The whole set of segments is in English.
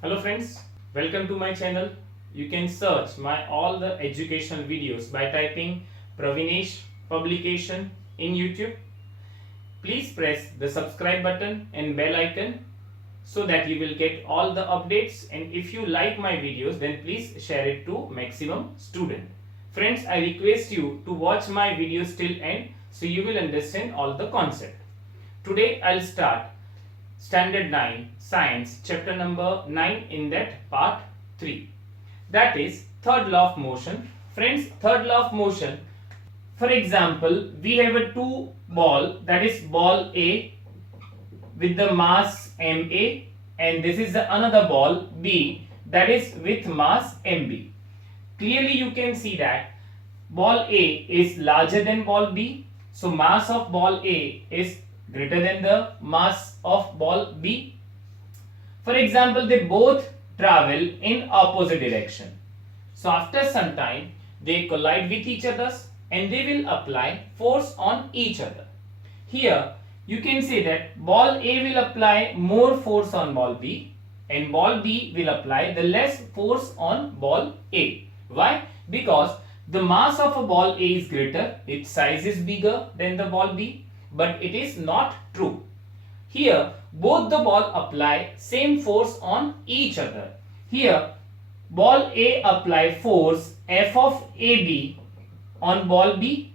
Hello friends, welcome to my channel. You can search my all the educational videos by typing Pravinesh Publication in YouTube. Please press the subscribe button and bell icon so that you will get all the updates, and if you like my videos then please share it to maximum student. Friends, I request you to watch my videos till end so you will understand all the concept. Today I'll start Standard 9 Science chapter number 9 in that part 3, that is third law of motion. Friends, third law of motion, for example, we have a two ball, that is ball A with the mass ma, and this is the another ball B that is with mass mb. Clearly you can see that ball A is larger than ball B, so mass of ball A is greater than the mass of ball B. For example, they both travel in opposite direction. So after some time, they collide with each other and they will apply force on each other. Here, you can say that ball A will apply more force on ball B and ball B will apply the less force on ball A. Why? Because the mass of a ball A is greater, its size is bigger than the ball B, but it is not true. Here, both the ball apply same force on each other. Here, ball A apply force F of AB on ball B,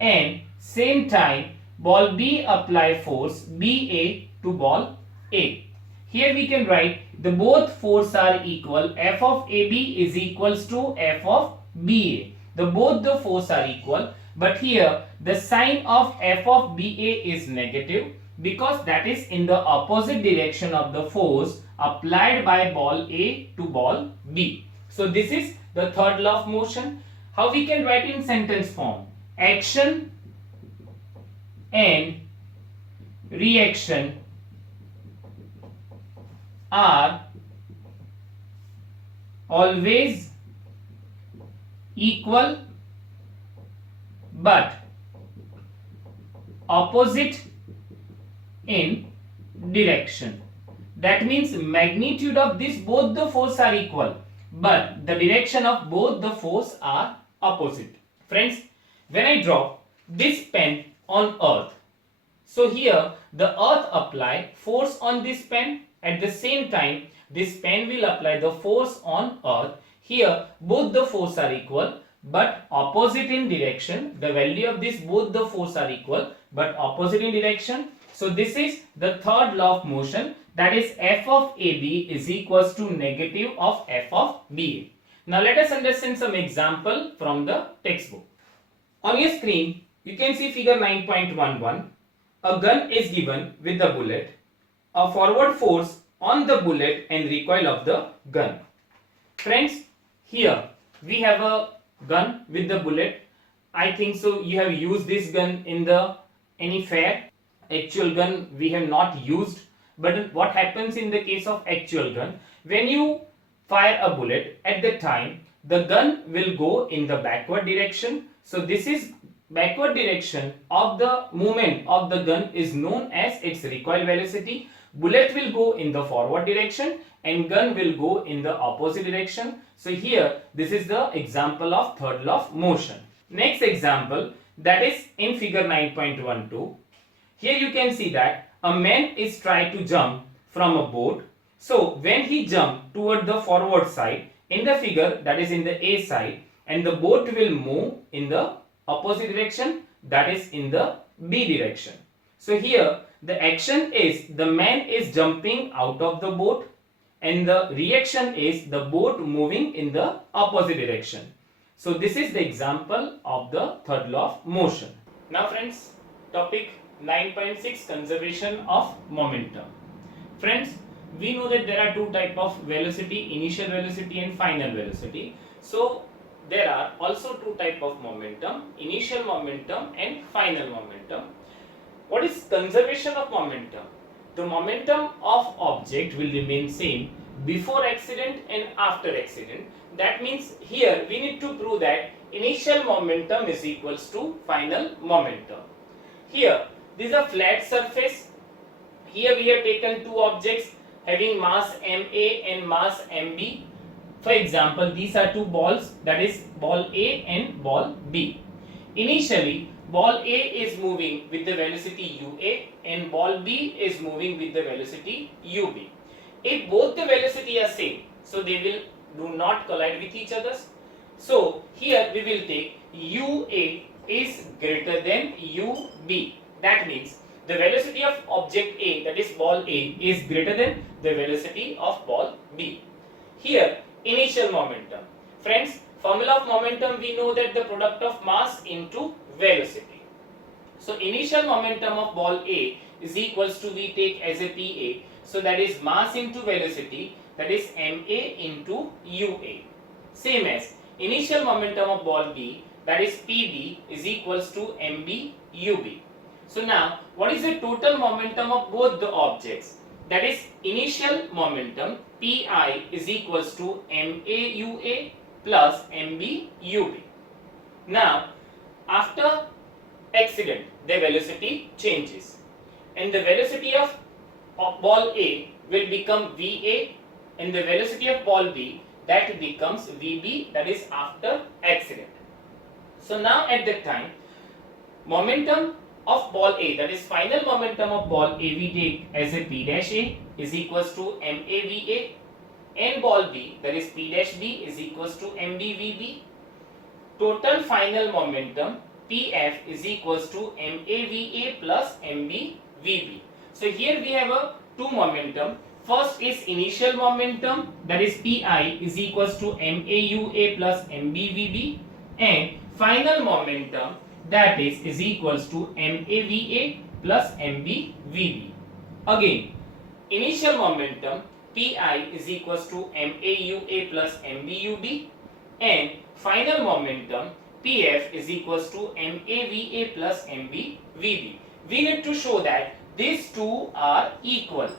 and same time ball B apply force BA to ball A. Here we can write the both force are equal. F of AB is equals to F of BA. Both the force are equal, but here the sign of F of BA is negative because that is in the opposite direction of the force applied by ball A to ball B. So this is the third law of motion. How we can write in sentence form? Action and reaction are always equal but opposite in direction. That means magnitude of this both the force are equal, but the direction of both the force are opposite. Friends, when I drop this pen on earth, so here the earth apply force on this pen, at the same time this pen will apply the force on earth. Here both the force are equal but opposite in direction. The value of this both the force are equal but opposite in direction. So this is the third law of motion, that is F of AB is equals to negative of F of BA. Now let us understand some example from the textbook. On your screen you can see figure 9.11. A gun is given with the bullet, a forward force on the bullet and recoil of the gun. Friends, here we have a gun with the bullet. I think so you have used this gun in the any fair. Actual gun we have not used, but what happens in the case of actual gun, when you fire a bullet, at the time the gun will go in the backward direction. So this is backward direction of the movement of the gun is known as its recoil velocity. Bullet will go in the forward direction and gun will go in the opposite direction. So here this is the example of third law of motion. Next example, that is in figure 9.12. Here you can see that a man is trying to jump from a boat. So when he jump toward the forward side in the figure, that is in the A side, and the boat will move in the opposite direction, that is in the B direction. So here the action is the man is jumping out of the boat and the reaction is the boat moving in the opposite direction. So this is the example of the third law of motion. Now friends, topic 9.6, conservation of momentum. Friends, we know that there are two type of velocity, initial velocity and final velocity. So there are also two type of momentum, initial momentum and final momentum. What is conservation of momentum? The momentum of object will remain same before accident and after accident. That means here we need to prove that initial momentum is equals to final momentum. Here this is a flat surface. Here we have taken two objects. having mass ma and mass mb. For example, these are two balls, that is ball A and ball B. Initially, ball A is moving with the velocity ua and ball B is moving with the velocity ub. If both the velocity are same, so they will do not collide with each other. So here we will take ua is greater than ub. That means the velocity of object A, that is ball A, is greater than the velocity of ball B. Here, initial momentum. Friends, formula of momentum, we know that the product of mass into velocity. So initial momentum of ball A is equals to, we take as a PA. So that is mass into velocity, that is MA into UA. Same as initial momentum of ball B, that is PB, is equals to MB UB. So now, what is the total momentum of both the objects? That is initial momentum Pi is equals to MAUA plus MBUB. Now, after accident, the velocity changes, and the velocity of ball A will become VA, and the velocity of ball B, that becomes VB, that is after accident. So now at that time, momentum of ball A, that is final momentum of ball A, we take as a P dash A is equals to MAVA, and ball B, that is P dash B, is equals to MBVB. Total final momentum PF is equals to MAVA plus MBVB. So here we have a two momentum. First is initial momentum, that is Pi is equals to MAUA plus MBVB, and final momentum, that is equals to MAVA plus MBVB. Again, initial momentum Pi is equals to MAUA plus MBUB, and final momentum PF is equals to MAVA plus MBVB. We need to show that these two are equal.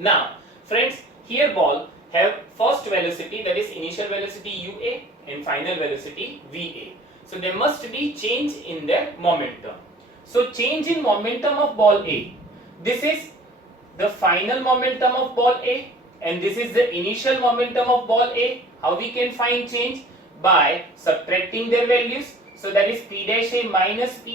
Now, friends, here ball have first velocity, that is initial velocity UA, and final velocity VA. So there must be change in their momentum. So change in momentum of ball A. This is the final momentum of ball A, and this is the initial momentum of ball A. How we can find change? By subtracting their values. So that is P dash A minus PA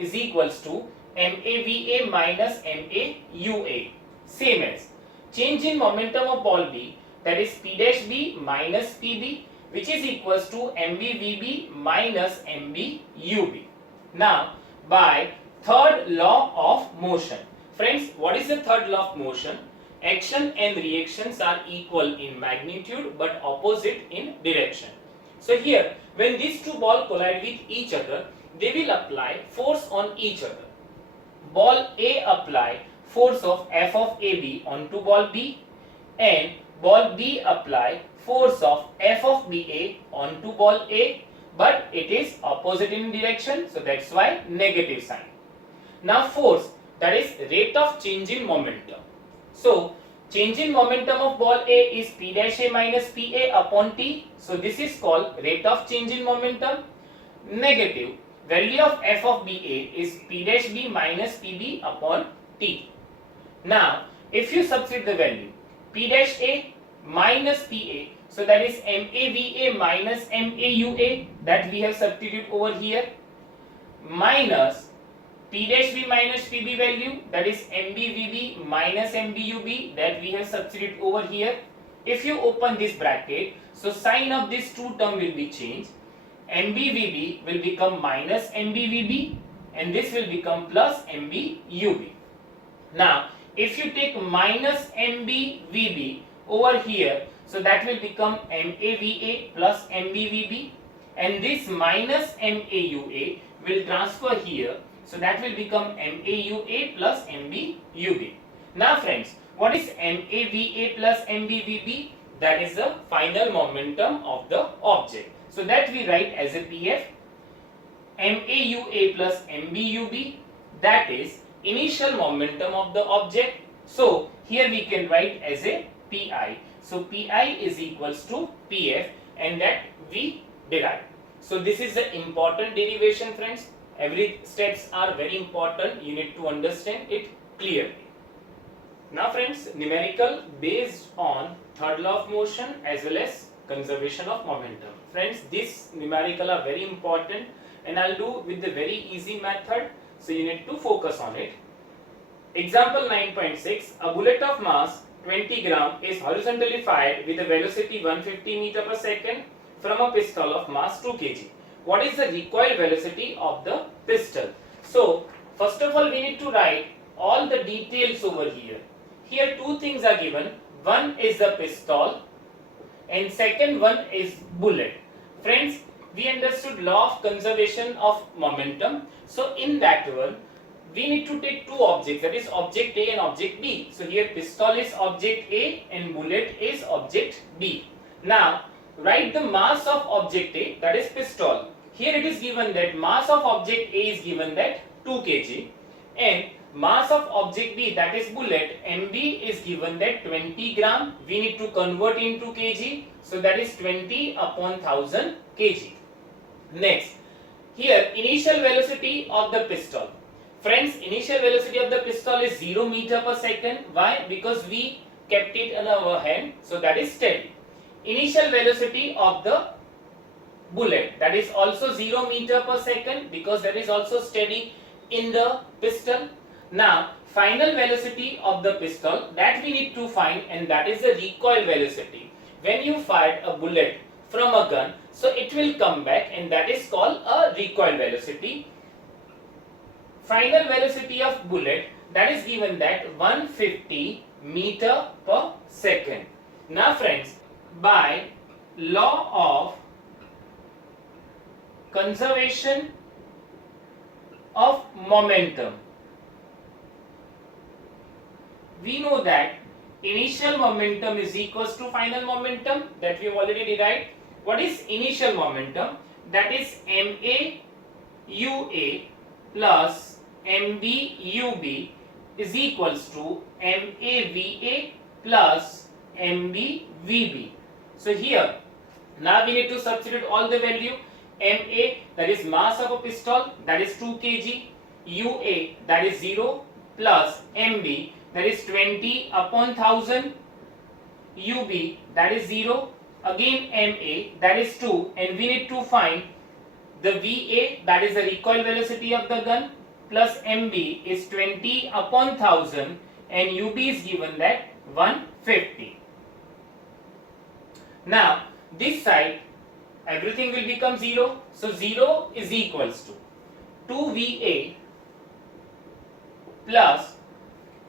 is equals to MAVA minus MAUA. Same as change in momentum of ball B, that is P dash B minus PB, which is equals to MBVB minus MBUB. Now, by third law of motion. Friends, what is the third law of motion? Action and reactions are equal in magnitude but opposite in direction. So here, when these two balls collide with each other, they will apply force on each other. Ball A apply force of F of AB onto ball B, and ball B apply force of F of BA onto ball A, but it is opposite in direction, so that's why negative sign. Now force, that is rate of change in momentum. So change in momentum of ball A is P dash A minus PA upon T, so this is called rate of change in momentum. Negative value of F of BA is P dash B minus PB upon T. Now, if you substitute the value P dash A minus PA, so that is MAVA minus MAUA, that we have substituted over here, minus P dash B minus PB value, that is MBVB minus MBUB, that we have substituted over here. If you open this bracket, so sign of this two term will be changed. MBVB will become minus MBVB, and this will become plus MBUB. Now, if you take minus MBVB over here, so that will become MAVA plus MBVB, and this minus MAUA will transfer here, so that will become MAUA plus MBUB. Now friends, what is MAVA plus MBVB? That is the final momentum of the object. So that we write as a PF. MAUA plus MBUB, that is initial momentum of the object. So here we can write as a PI. So PI is equals to PF, and that we derive. So this is the important derivation, friends. Every steps are very important. You need to understand it clearly. Now friends, numerical based on third law of motion as well as conservation of momentum. Friends, this numerical are very important and I'll do with the very easy method, so you need to focus on it. Example 9.6, a bullet of mass 20 gram is horizontally fired with a velocity 150 meter per second from a pistol of mass 2 kg. What is the recoil velocity of the pistol? So, first of all we need to write all the details over here. Here two things are given. One is the pistol and second one is bullet. Friends, we understood law of conservation of momentum. So in that one, we need to take two objects, that is object A and object B. So here pistol is object A and bullet is object B. Now write the mass of object A, that is pistol. Here it is given that mass of object A is given that 2 kg and mass of object B, that is bullet, MB is given that 20 gram. We need to convert into kg, so that is 20 upon 1000 kg. Next, here initial velocity of the pistol. Friends, initial velocity of the pistol is 0 meter per second. Why? Because we kept it in our hand, so that is steady. Initial velocity of the bullet, that is also 0 meter per second, because that is also steady in the pistol. Now, final velocity of the pistol, that we need to find, and that is the recoil velocity. When you fired a bullet from a gun, so it will come back, and that is called a recoil velocity. Final velocity of bullet, that is given that 150 meter per second. Now friends, by law of conservation of momentum, we know that initial momentum is equals to final momentum, that we have already derived. What is initial momentum? That is MA UA plus MB UB is equals to MA VA plus MB VB. So here, now we need to substitute all the value. MA, that is mass of a pistol, that is 2 kg. UA, that is 0, plus MB, that is 20 upon 1000. UB, that is 0. Again MA, that is 2, and we need to find the VA, that is the recoil velocity of the gun, plus MB is 20 upon 1000, and UB is given that 150. Now this side everything will become 0, so 0 is equals to 2VA plus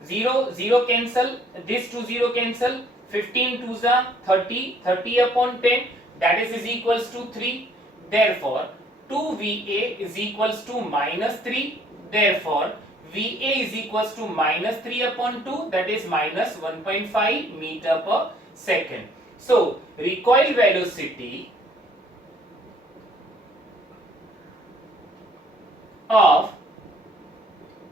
0, 0 cancel, this 2 0 cancel, 15 2s are 30, 30 upon 10, that is equals to 3. Therefore 2VA is equals to minus 3. Therefore VA is equals to minus 3 upon 2, that is minus 1.5 meter per second. So recoil velocity of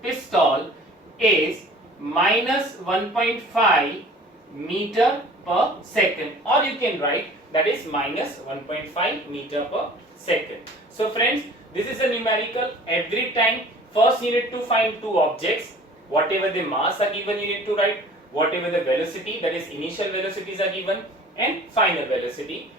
pistol is minus 1.5 meter per second, or you can write that is minus 1.5 meter per second. So friends, this is a numerical. Every time first you need to find two objects, whatever the mass are given you need to write, whatever the velocity, that is initial velocities are given, and final velocity.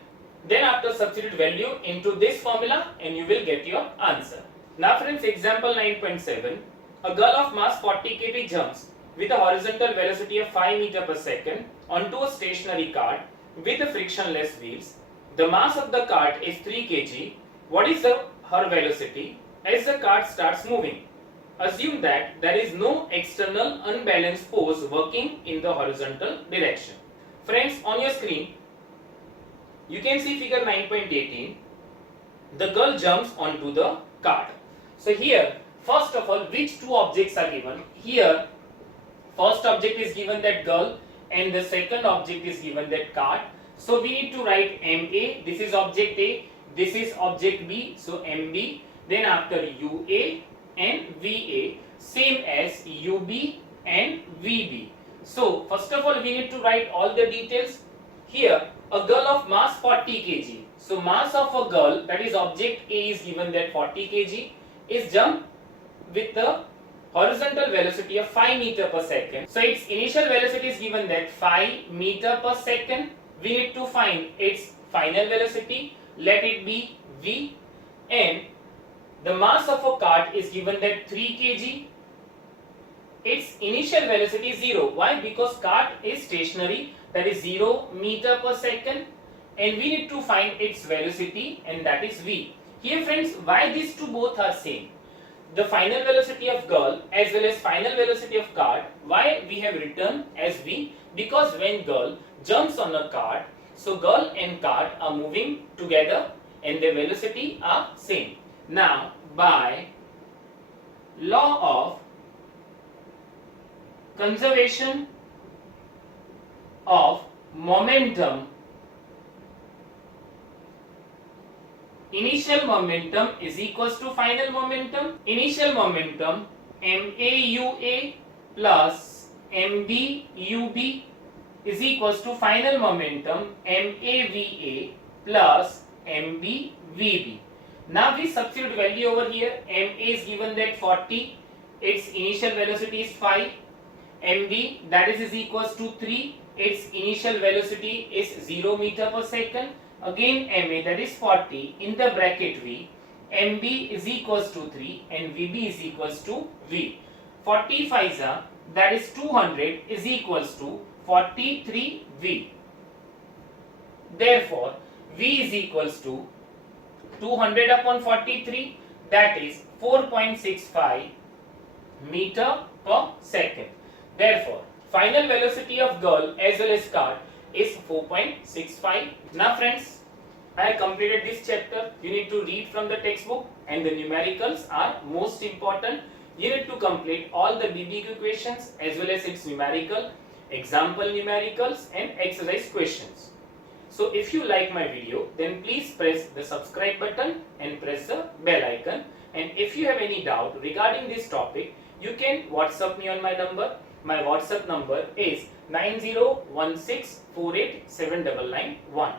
Then after substitute value into this formula and you will get your answer. Now friends, example 9.7, a girl of mass 40 kg jumps with a horizontal velocity of 5 meter per second onto a stationary cart with frictionless wheels. The mass of the cart is 3 kg. What is her velocity as the cart starts moving? Assume that there is no external unbalanced force working in the horizontal direction. Friends, on your screen you can see figure 9.18. The girl jumps onto the cart. So here, first of all, which two objects are given? Here, first object is given that girl and the second object is given that cart. So we need to write MA, this is object A, this is object B, so MB. Then after UA and VA, same as UB and VB. So first of all, we need to write all the details. Here, a girl of mass 40 kg. So mass of a girl, that is object A, is given that 40 kg, is jumped with the horizontal velocity of 5 meter per second. So its initial velocity is given that 5 meter per second. We need to find its final velocity. Let it be v, and the mass of a cart is given that 3 kg. Its initial velocity is 0. Why? Because cart is stationary, that is 0 meter per second, and we need to find its velocity, and that is v. Here friends, why these two both are same? The final velocity of girl as well as final velocity of cart, why we have written as v? Because when girl jumps on a cart, so girl and cart are moving together and their velocity are same. Now by law of conservation of momentum, initial momentum is equals to final momentum. Initial momentum MAUA plus MBUB is equals to final momentum MAVA plus MBVB. Now we substitute value over here. MA is given that 40, its initial velocity is 5. MB, that is equals to 3, its initial velocity is 0 meter per second. Again MA, that is 40, in the bracket V. MB is equals to 3 and VB is equals to V. 40 5s are, that is 200, is equals to 43 V. Therefore V is equals to 200 upon 43, that is 4.65 meter per second. Therefore final velocity of girl as well as cart is 4.65. Now friends, I have completed this chapter. You need to read from the textbook, and the numericals are most important. You need to complete all the BBQ questions as well as its numerical, example numericals and exercise questions. So if you like my video, then please press the subscribe button and press the bell icon. And if you have any doubt regarding this topic, you can WhatsApp me on my number. My WhatsApp number is 9016487991.